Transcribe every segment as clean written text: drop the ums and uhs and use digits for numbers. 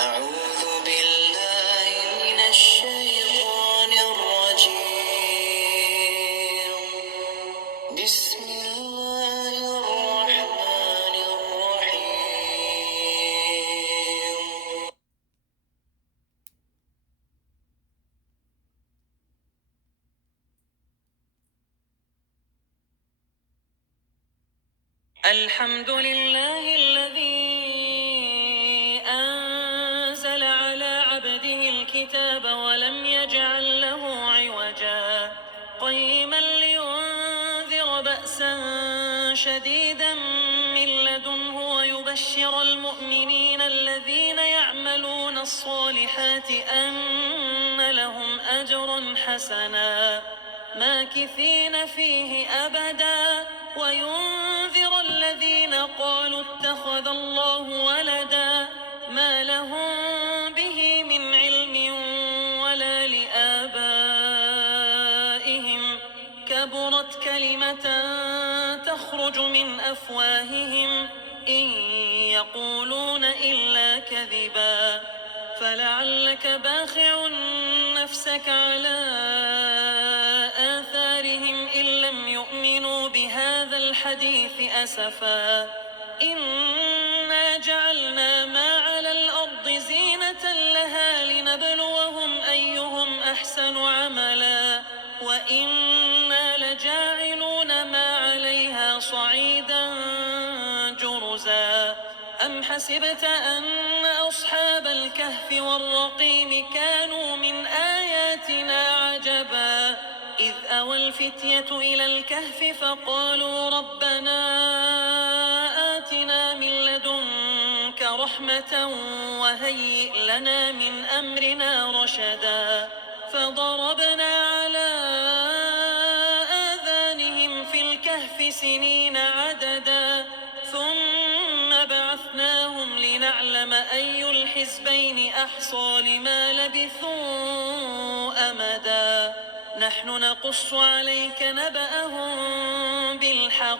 أعوذ بالله من الشيطان الرجيم. بسم الله الرحمن الرحيم. الحمد لله الذي أنزل على عبده الكتاب ولم يجعل له عوجا قيما لينذر بأسا شديدا من لدنه ويبشر المؤمنين الذين يعملون الصالحات أن لهم أجرا حسنا ماكثين فيه أبدا وينذر الذين قالوا اتخذ الله ولدا ما لهم به من علم ولا لآبائهم كبرت كلمة تخرج من أفواههم إن يقولون إلا كذبا فلعلك باخع نفسك على آثارهم إن لم يؤمنوا بهذا الحديث أسفا إنا جعلنا ما على الأرض زينة لها لنبلوهم أيهم أحسن عملا وإنا لجاعلون ما عليها صعيدا جرزا أم حسبت أن أصحاب الكهف والرقيم كانوا من آياتنا عجبا إذ أوى الفتية إلى الكهف فقالوا ربنا آتنا من لدنك رحمة وهيئ لنا من أمرنا رشدا فضربنا على آذانهم في الكهف سنين عددا ثم بعثناهم لنعلم أي الحزبين أحصى لما لبثوا أمدا نحن نقص عليك نبأهم بالحق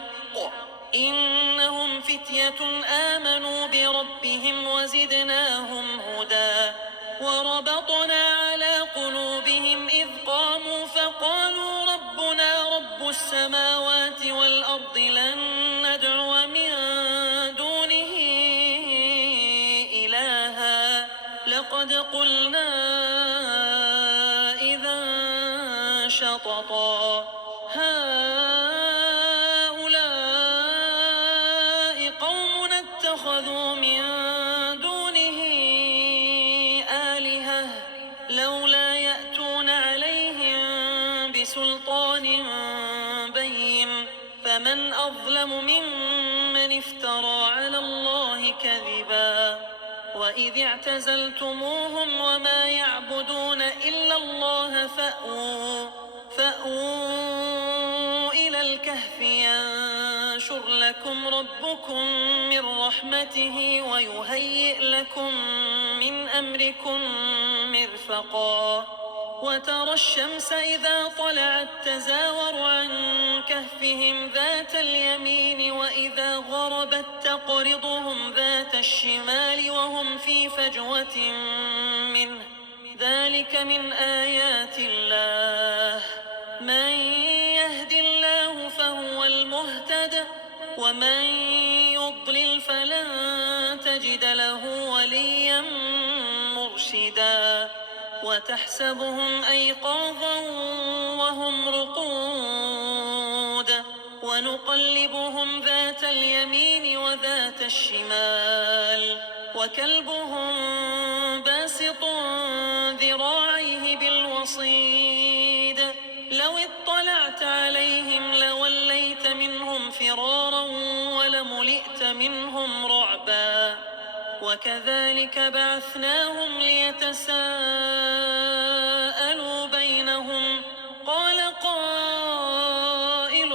إنهم فتية آمنوا بربهم وزدناهم هدى وربطنا على قلوبهم إذ قاموا فقالوا ربنا رب السماوات والأرض لن ندعو من دونه إلها لقد قلنا إذا شططا هؤلاء قوم اتخذوا من دونه آلهة لولا يأتون عليهم بسلطان بين فمن أظلم ممن افترى على الله كذبا وإذ اعتزلتموهم وما يعبدون إلا الله فأووا إلى الكهف ينشر لكم ربكم من رحمته ويهيئ لكم من أمركم مرفقا وترى الشمس إذا طلعت تزاور عن كهفهم ذات اليمين وإذا غربت تقرضهم ذات الشمال وهم في فجوة منه ذلك من آيات الله من يهد الله فهو المهتد ومن يضلل فلن تجد له وليا مرشدا وتحسبهم أيقاظا وهم رقود ونقلبهم ذات اليمين وذات الشمال وكلبهم باسط ذراعيه بالوصيد لو اطلعت عليهم لوليت منهم فرارا ولملئت منهم رعبا وكذلك بعثناهم ليتساءلوا بينهم قال قائل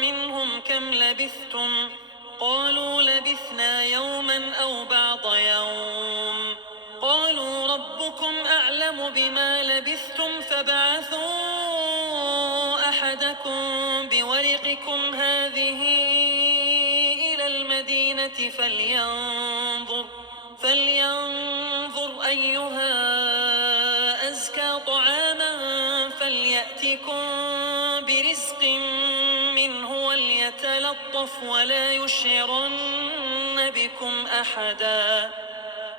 منهم كم لبثتم قالوا لبثنا يوما أو بعض يوم قالوا ربكم أعلم بما لبثتم فابعثوا أحدكم بورقكم هذه إلى المدينة فلينظر أيها أزكى طعاما فليأتكم برزق منه وليتلطف ولا يشعرن بكم أحدا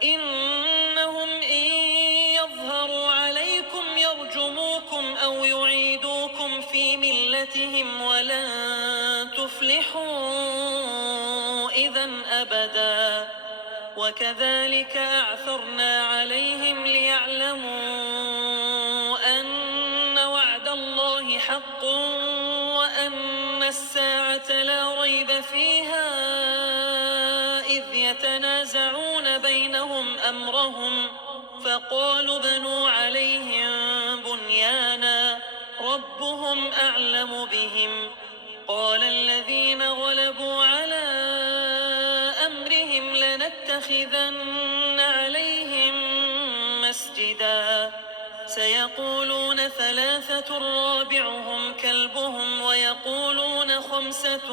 إنهم إن يظهروا عليكم يرجموكم أو يعيدوكم في ملتهم ولن تفلحوا إذن أبدا وكذلك أعثرنا عليهم ليعلموا أن وعد الله حق وأن الساعة لا ريب فيها إذ يتنازعون بينهم أمرهم فقالوا ابنوا عليهم بنيانا ربهم أعلم بهم قال الذين غلبوا على أمرهم لنتخذن عليهم مسجدا سيقولون ثلاثة رابعهم كلبهم ويقولون خمسة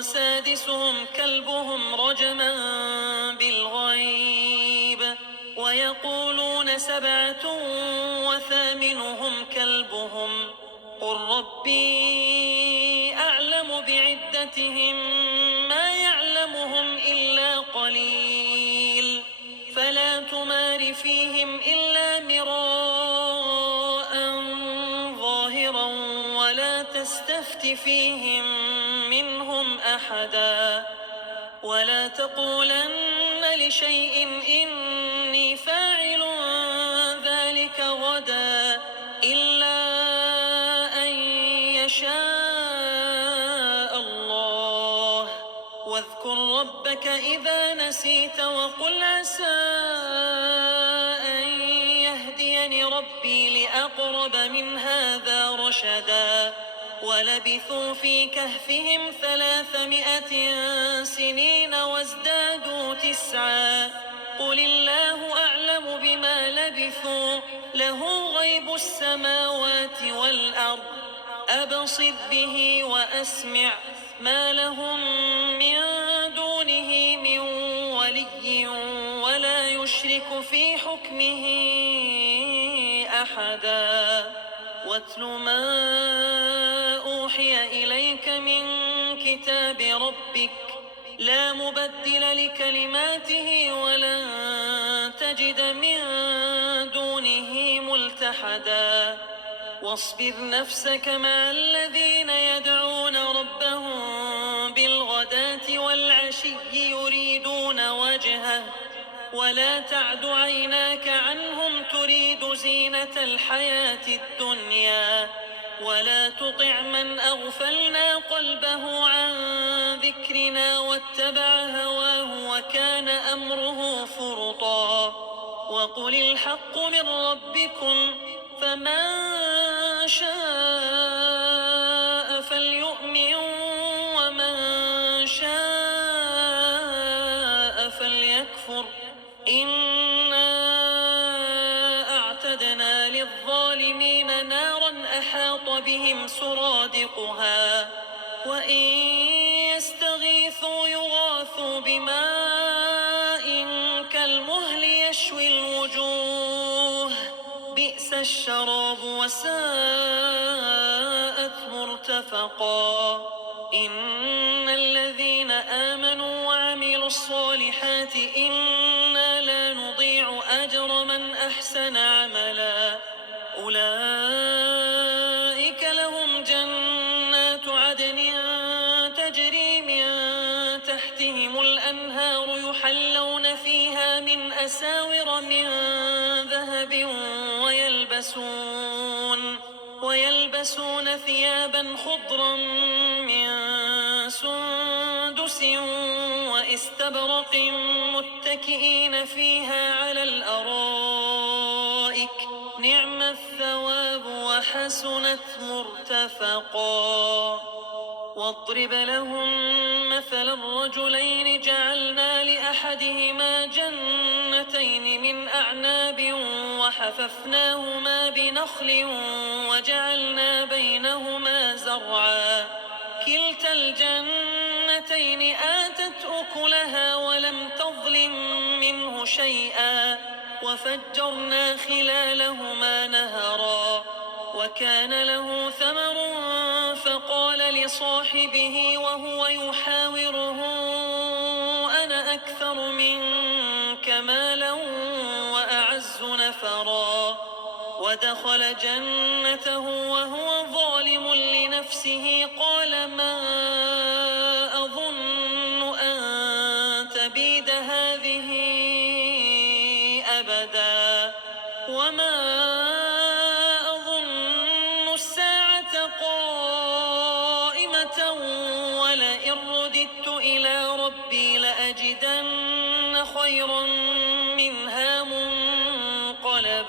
سادسهم كلبهم رجما بالغيب ويقولون سبعة وثامنهم كلبهم قل ربي أعلم بعدتهم ما يعلمهم إلا قليل فلا تمار فيهم إلا مراء ظاهرا ولا تستفت فيهم منهم أحدا ولا تقولن لشيء إني فاعل ذلك غدا إلا أن يشاء الله واذكر ربك إذا نسيت وقل عسى أن يهديني ربي لأقرب من هذا رشدا ولبثوا في كهفهم 300 سنين وازدادوا 9 قل الله أعلم بما لبثوا له غيب السماوات والأرض أبصر به وأسمع ما لهم من دونه من ولي ولا يشرك في حكمه أحدا واتل ما أوحي إليك من كتاب ربك لا مبدل لكلماته ولن تجد من دونه ملتحدا واصبر نفسك مع الذين يدعون ربهم بالغداة والعشي يريدون وجهه ولا تعد عيناك عنهم تريد زينة الحياة الدنيا ولا تطع من أغفلنا قلبه عن ذكرنا واتبع هواه وكان أمره فرطا وقل الحق من ربكم فمن شاء فليؤمن ومن شاء فليكفر إنا أعتدنا للظالمين نارا أحاط بهم سرادقها وإن يستغيثوا يغاثوا بماء كالمهل يشوي الوجوه بئس الشراب وساءت مرتفقا إن الذين آمنوا وعملوا الصالحات إنا لا نضيع أجر من أحسن عملا أولئك لهم جنات عدن تجري من تحتهم الأنهار يحلون فيها من أساور من ذهب ويلبسون ثيابا خضرا من سندس واستبرق متكئين فيها على الأرائك نعم الثواب وحسنت مرتفقا واضرب لهم مثلا الرجلين جعلنا لأحدهما جنتين من أعناب وحففناهما بنخل وجعلنا بينهما زرعا كلتا الجنتين آتت أكلها ولم تظلم منه شيئا وفجرنا خلالهما نهرا وكان له ثمر فقال لصاحبه وهو يحاوره أنا أكثر منك مالا وأعز نفرا ودخل جنته وهو ظالم لنفسه قال ما أظن أن تبيد هذه أبدا وما أظن الساعة قائمة ولئن رددت إلى ربي لأجدن خيرا منها منقلبا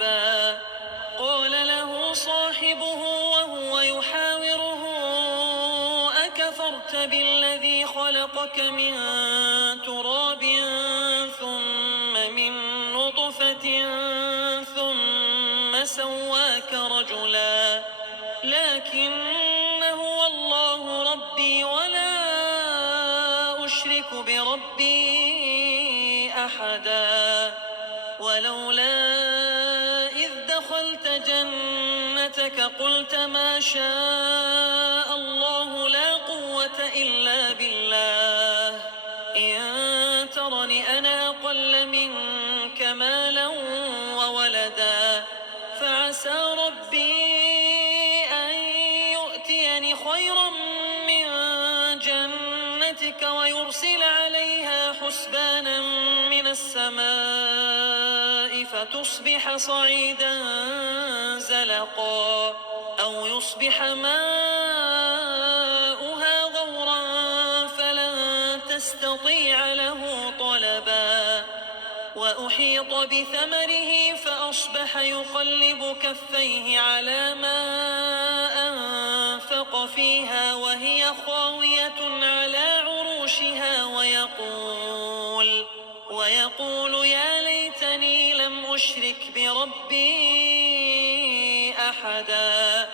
قال له صاحبه وهو يحاوره أكفرت بالذي خلقك من تراب ثم من نطفة ثم سواك رجلا لكن هو الله ربي ولا أشرك بربي أحدا ولولا إذ دخلت جنتك قلت ما شاء الله لا قوة إلا بالله إن ترني أنا أقل منك مالا وولدا فعسى ربي أن يؤتيني خيرا من جنتك ويرسل عليها حسبانا من السماء فتصبح صعيدا زلقا أو يصبح ماؤها غورا فلن تستطيع له طلبا وأحيط بثمره فأصبح يقلب كفيه على ما أنفق فيها وهي خاوية على عروشها ويقول يا ليتني لم أشرك بربي أحدا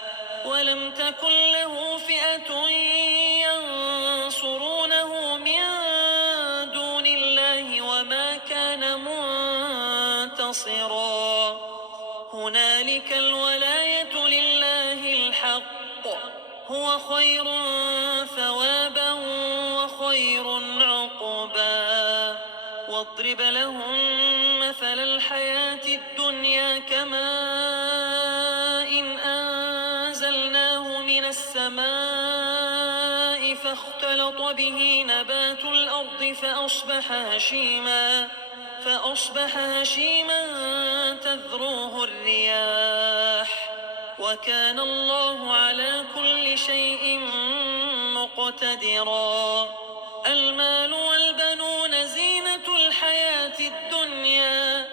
ولم تكن له فئة ينصرونه من دون الله وما كان منتصرا هنالك الولاية لله الحق هو خير ثوابا وخير عقبا واضرب لهم مثل الحياة الدنيا كماء إن أنزلناه من السماء فاختلط به نبات الأرض فأصبح هشيما تذروه الرياح وكان الله على كل شيء مقتدرا المال والبنون زينة الحياة الدنيا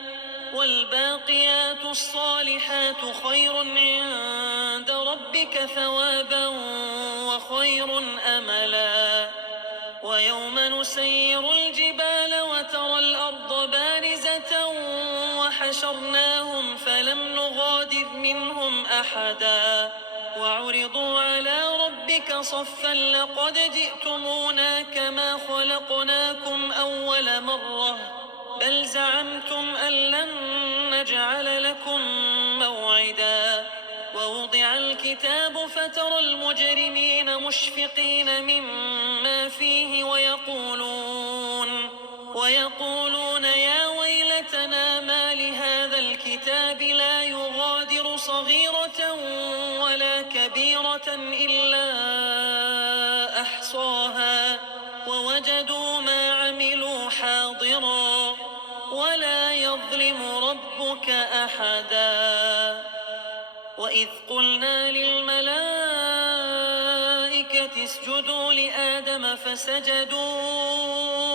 والباقيات الصالحات خير عند ربك ثوابا وخير أملا ويوم نسير الجبال وترى الأرض بارزة وحشرناهم فلم نغادر منهم أحدا وعرضوا على ربك صفا لقد جئتمونا كما خلقناكم أول مرة بل زعمتم أن لن نجعل لكم موعدا ووضع الكتاب فترى المجرمين مشفقين مما فيه ويقولون يا ويلتنا ما لهذا الكتاب لا يغادر صغيرة ولا كبيرة إلا أحصاها ووجدوا ما عملوا حاضرا ولا يظلم ربك أحدا وإذ قلنا للملائكة اسجدوا لآدم فسجدوا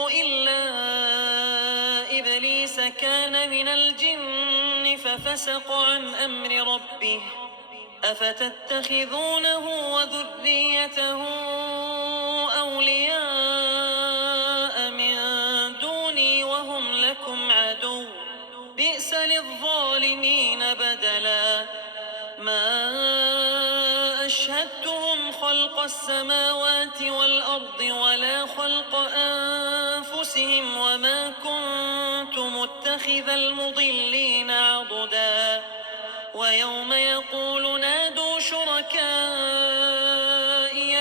إلا إبليس كان من الجن ففسق عن أمر ربه أفتتخذونه وذريته أولياء من دوني وهم لكم عدو بئس للظالمين بدلا ما أشهدتهم خلق السماوات والأرض ولا خلق أنفسهم وما كنت متخذ نتخذ المضلين عضدا ويوم يقول نادوا شركائي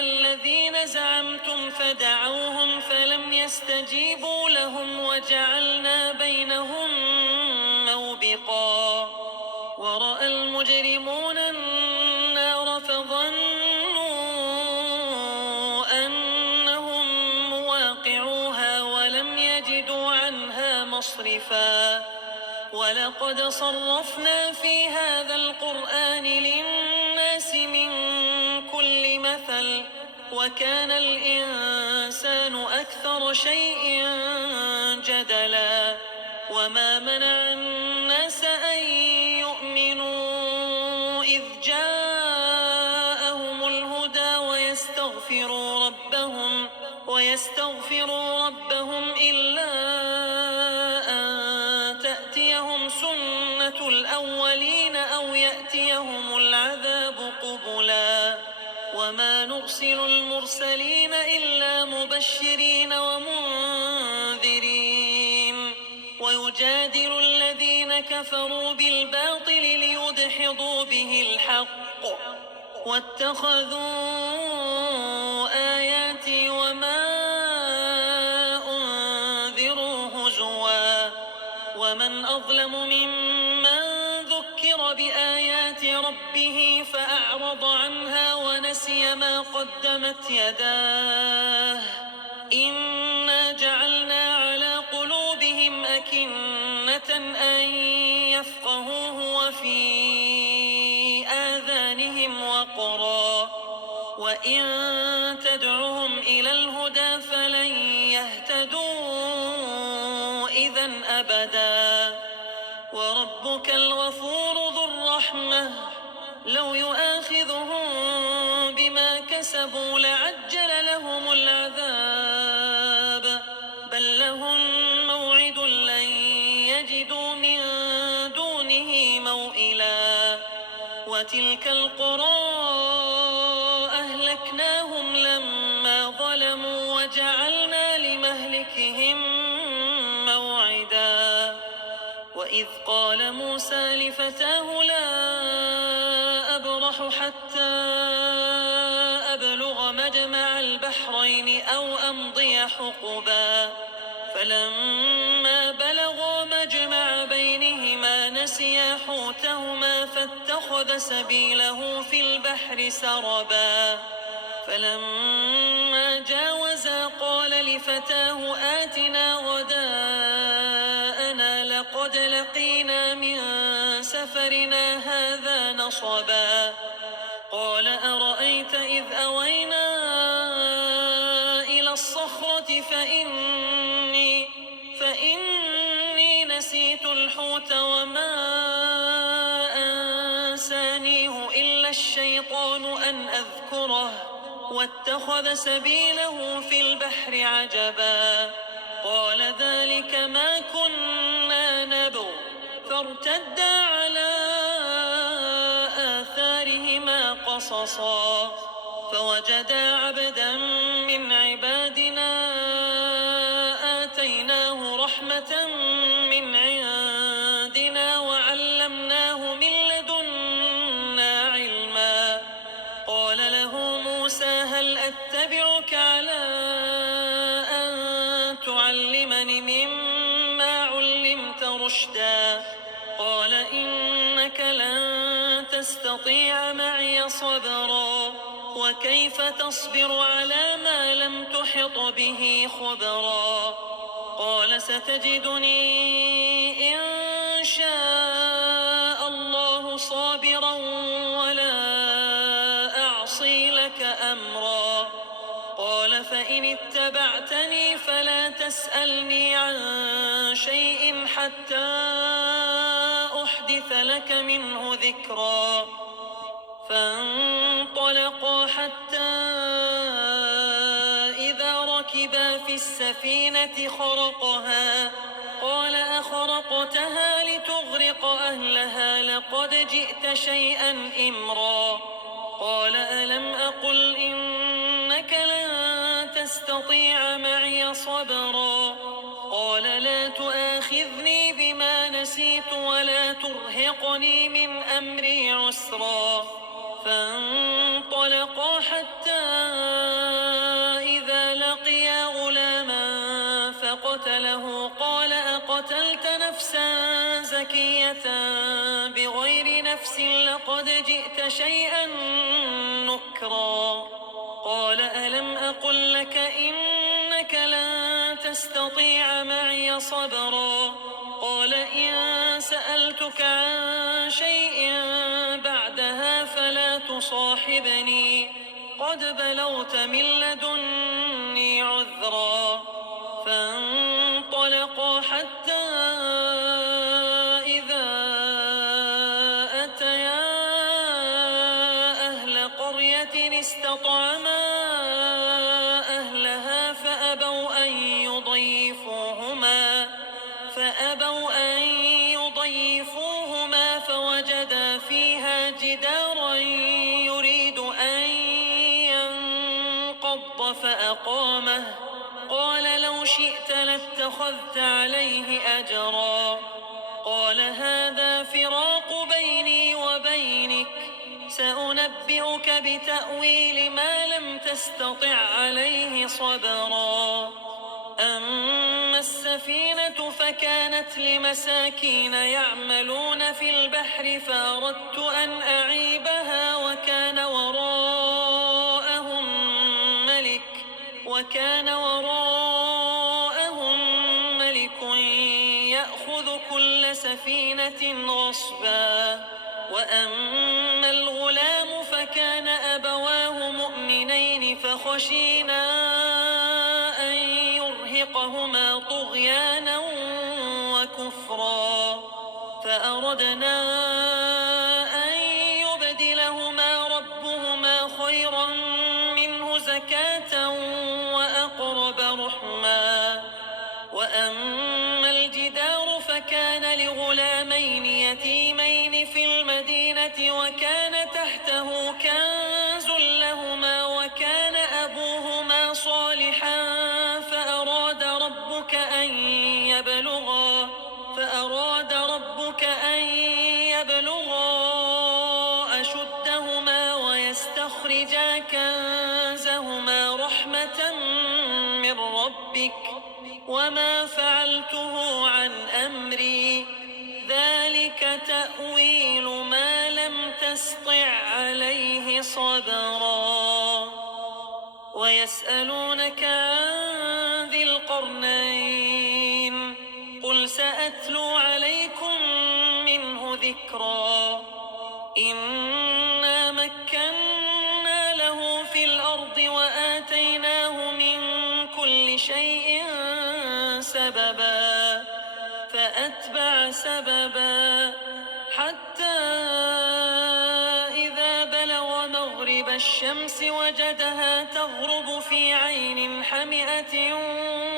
الذين زعمتم فدعوهم فلم يستجيبوا لهم وجعلنا بينهم موبقا ورأى المجرمون النار فظنوا أنهم مواقعوها ولم يجدوا عنها مصرفا ولقد صرفنا في هذا القرآن للناس من كل مثل وكان الإنسان أكثر شيء جدلا وما منع الناس أن يؤمنوا إذ جاءهم الهدى ويستغفروا ربهم إلا أن تأتيهم سنة الأولين أو يأتيهم العذاب قبلا وما نرسل المرسلين إلا مبشرين ومنذرين ويجادل الذين كفروا بالباطل ليدحضوا به الحق واتخذوا آياتي وما أنذروا هزوا ومن أظلم ممن ذكر بآيات ربه فأعرض عنها ونسي ما قدمت يداه إنا جعلنا على قلوبهم أكنة أن يفقهوه وفي آذانهم وقرا وإن تدعهم إلى الهدى فلن يهتدوا إذن أبدا وربك الغفور ذو الرحمة لو يؤاخذهم بما كسبوا لعجل لهم العذاب بل لهم موعد لن يجدوا من دونه موئلا وتلك القرى أهلكناهم لما ظلموا وجعلنا لمهلكهم موعدا وإذ قال موسى لفتاه لا أبرح حتى أبلغ مجمع البحرين أو أمضي حقبا فلما بلغا مجمع بينهما نسيا حوتهما فاتخذ سبيله في البحر سربا فلما جاوزا قال لفتاه آتنا غداءنا لقد لقينا من سفرنا هذا نصبا قال أرأيت إذ أوينا إلى الصخرة فإني نسيت الحوت وما أنسانيه إلا الشيطان أن أذكره واتخذ سبيله في البحر عجبا قال ذلك ما كنا نبغ فارتدا على آثارهما قصصا فوجدا عبدا من عبادنا آتيناه رحمة من عندنا وعلمناه من لدنا علما قال له موسى هل أتبعك على أن تعلمني مما علمت رشدا قال إنك لن تستطيع معي صبرا وكيف تصبر على ما لم تحط به خبرا قال ستجدني إن شاء الله صابرا ولا أعصي لك أمرا قال فإن اتبعتني فلا تسألني عن شيء حتى أحدث لك منه ذكرا فانطلقا حتى إذا ركبا في السفينة خرقها قال أخرقتها لتغرق أهلها لقد جئت شيئا إمرا قال ألم أقل إنك لن تستطيع معي صبرا قال لا تؤاخذني بما نسيت ولا ترهقني من أمري عسرا. فانطلقا حتى إذا لقيا غلاما فقتله قال أقتلت نفسا زكية بغير نفس لقد جئت شيئا نكرا. قال ألم أقل لك إنك لن تستطيع معي صبرا. قال إن سألتك عن شيء بعدها فلا تصاحبني قد بلغت من لدني عذرا. فانطلقا حتى إذا أتيا أهل قرية استطعما أهلها فأبوا أن يضيفوهما فوجدا فيها جدارا يريد أن ينقض فأقامه. قال لو شئت لاتخذت عليه أجرا. قال هذا فراق بيني وبينك سأنبئك بتأويل ما لم تستطع عليه صبرا. أما السفينة فكانت لمساكين يعملون في البحر فأردت أن أعيبها وكان وراءهم ملك يأخذ كل سفينة غصبا. وأما الغلام فكان أبواه مؤمنين فخشينا أن يرهقهما طغيانا وكفرا. فأردنا أن يبدلهما ربهما خيرا منه زكاة وأقرب رحما. وأما الجدار فكان لغلامين يتيمين في المدينة وكان تحته كنز لهما وكان أبوهما صالحا فأراد ربك أن يبلغا أشدهما ويستخرجا كنزهما رحمة من ربك وما فعلته عن أمري ذلك تأويل ما لم تسطع عليه صبرا. ويسألونك عن ذي القرنين قل سأتلو عليكم منه ذكرا. إنا مكنا له في الأرض وآتيناه من كل شيء سببا فأتبع سببا حتى إذا بلغ مغرب الشمس وجدها تغرب في عين حمئة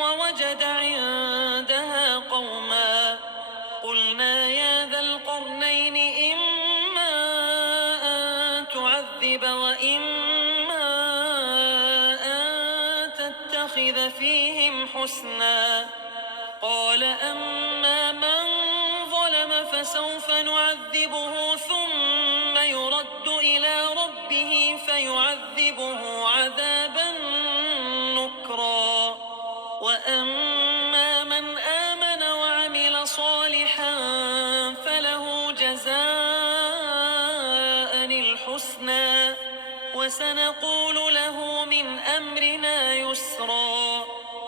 ووجد عندها قوما. قلنا يا ذا القرنين إما أن تعذب وإما أن تتخذ فيهم حسنا. قال أما من ظلم فسوف نعذبه ثم يرد إلى ربه فيعذبه عذابا نكرا. وأما من آمن وعمل صالحا فله جزاء الحسنى وسنقول له من أمرنا يسرا.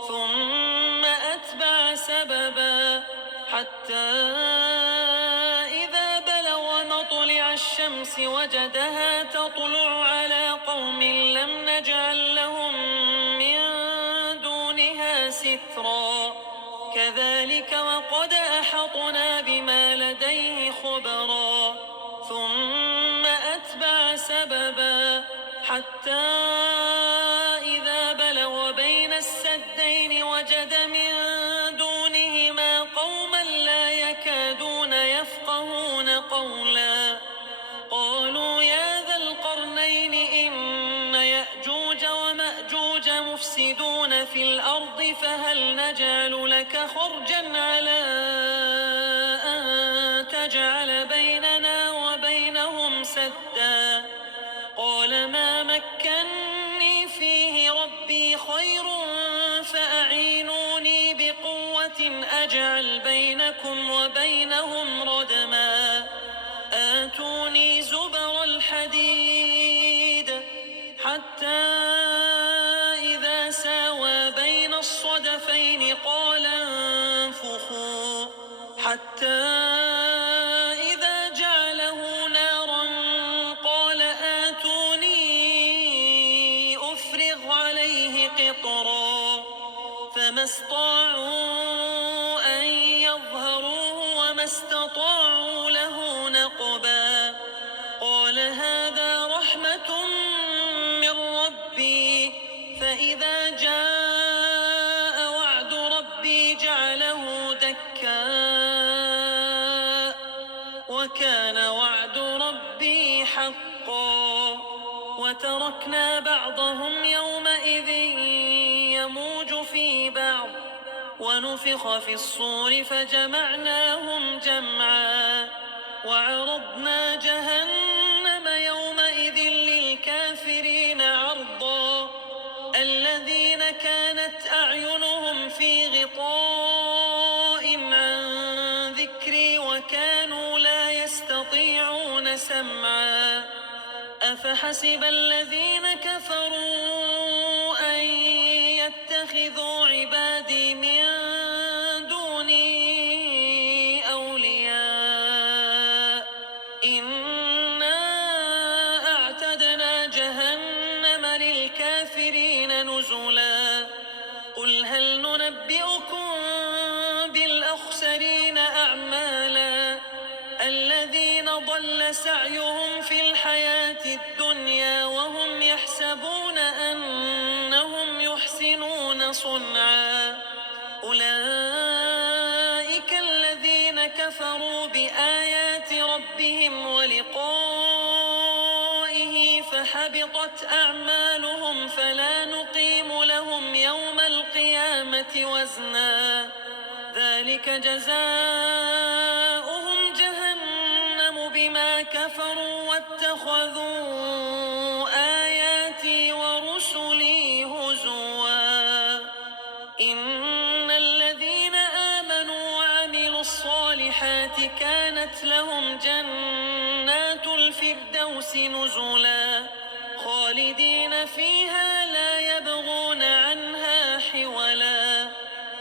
ثم أتبع سببا حتى إذا بلغ مطلع الشمس وجدها تطلع على قوم لم نجعل لهم من دونها سترا. كذلك وقد أحطنا بما لديه خبرا. ثم أتبع سببا حتى إذا بلغ بين السدين وجد من دونهما قوما لا يكادون يفقهون قولا. قالوا يا ذا القرنين إن يأجوج ومأجوج مفسدون في الأرض فهل نجعل لك خرجا على أن فجعل بيننا وبينهم سدا قال ما مكني فيه ربي خير فأعينوني بقوة أجعل بينكم وبينهم ردما آتوني زبر الحديد حتى إذا ساوى بين الصدفين قال انفخوا حتى إذا جعله نارا قال آتوني أفرغ عليه قطرا فما استطاعوا أن يظهروه وما استطاعوا له نقبا قال هذا رحمة من ربي فإذا جاء وعد ربي جعله دكاء وكان وعد ربي حقا وتركنا بعضهم يومئذ يموج في بعض ونفخ في الصور فجمعناهم جمعا وعرضنا جهنم يومئذ للكافرين عرضا الذين كانت أعينهم في غطاء عن ذكري وكانوا لا يستطيعون سمعا أفحسب الذين كفروا أن يتخذوا عبادي من دوني أولياء إنا أعتدنا جهنم للكافرين نزلا قل هل ننبئكم بالأخسرين أعمالا الذين ضل سعيهم في الحياة الدنيا وهم يحسبون أنهم يحسنون صنعا أولئك الذين كفروا بآيات ربهم ولقائه فحبطت أعمالهم فلا نقيم لهم يوم القيامة وزنا ذلك جزاؤهم جهنم بما كفروا واتخذوا آياتي ورسلي هزوا إن الذين آمنوا وعملوا الصالحات كانت لهم جنات الفردوس نزلا خالدين فيها لا يبغون عنها حولا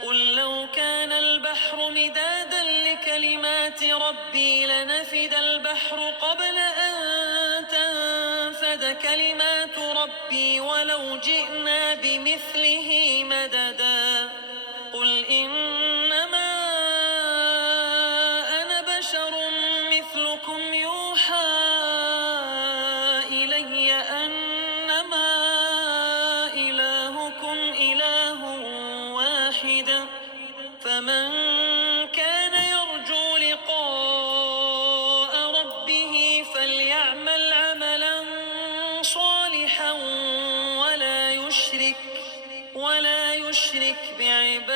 قل لو كان البحر مدادا لكلمات ربي لنفد البحر قبل أن تنفد كلمات ربي ولو جئنا بمثله مددا قل إنما أنا بشر مثلكم يوحى إلي أنما إلهكم إله واحد فمن كان يرجو لقاء ربه فليعمل عملا صالحا ولا يشرك بعبادة